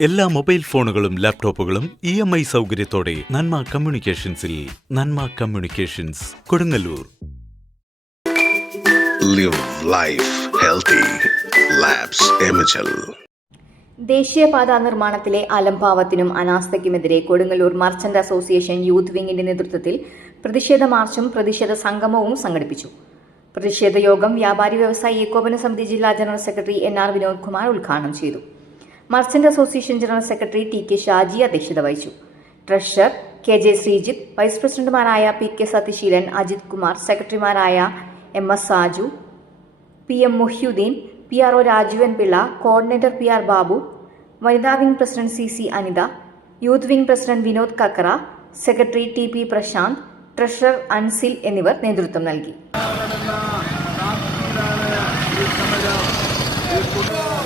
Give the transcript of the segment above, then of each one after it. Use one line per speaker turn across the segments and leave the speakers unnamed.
എല്ലാ മൊബൈൽ ഫോണുകളും ലാപ്ടോപ്പുകളും ഇ എം ഐ സൗകര്യത്തോടെ നന്മ കമ്മ്യൂണിക്കേഷൻസിൽ Nanma communications Kodungallur
healthy. Labs Imagel.
ദേശീയപാത നിർമ്മാണത്തിലെ അലംഭാവത്തിനും അനാസ്ഥയ്ക്കുമെതിരെ കൊടുങ്ങല്ലൂർ മർച്ചന്റ് അസോസിയേഷൻ യൂത്ത് വിങ്ങിന്റെ നേതൃത്വത്തിൽ പ്രതിഷേധ മാർച്ചും പ്രതിഷേധ സംഗമവും സംഘടിപ്പിച്ചു പ്രതിഷേധ യോഗം വ്യാപാരി വ്യവസായി ഏകോപന സമിതി ജില്ലാ general secretary N R Vinod Kumar ഉദ്ഘാടനം ചെയ്തു merchant association general secretary T K Shaji അധ്യക്ഷത വഹിച്ചു. Treasurer K J Sreejith vice പ്രസിഡന്റുമാരായ പി കെ സത്യശീലൻ അജിത് കുമാർ സെക്രട്ടറിമാരായ M S Saju P M Muhiyuddin P R O Rajeevan Pillai coordinator P R Babu വനിതാ wing president C C Anitha youth wing president Vinod Kakkara secretary T P Prashanth treasurer Ansil എന്നിവർ നേതൃത്വം നൽകി.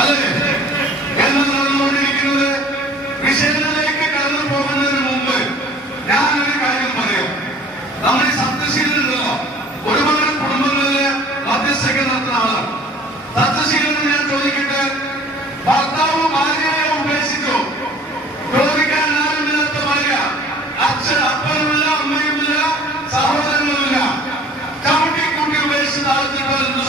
അല്ലേ എന്ന് നടന്നുകൊണ്ടിരിക്കുന്നത് വിഷയങ്ങളിലേക്ക് കടന്നു മുമ്പ് ഞാനൊരു കാര്യം പറയാം. നമ്മൾ ഈ ഒരുപാട് കുടുംബങ്ങളിൽ മധ്യസ്ഥയ്ക്ക് നടത്തുന്ന ആളാണ്. ഞാൻ ചോദിക്കട്ടെ? ഭർത്താവ് ഭാര്യയെ ഉപേക്ഷിച്ചു? ചോദിക്കാൻ ആരുമില്ലാത്ത ഭാര്യ. അച്ഛൻ അപ്പനുമില്ല അമ്മയുമില്ല സഹോദരങ്ങളുമില്ല. ചവിട്ടിക്കൂട്ടി ഉപേക്ഷിച്ച ആൾക്കിപ്പോൾ എന്ത്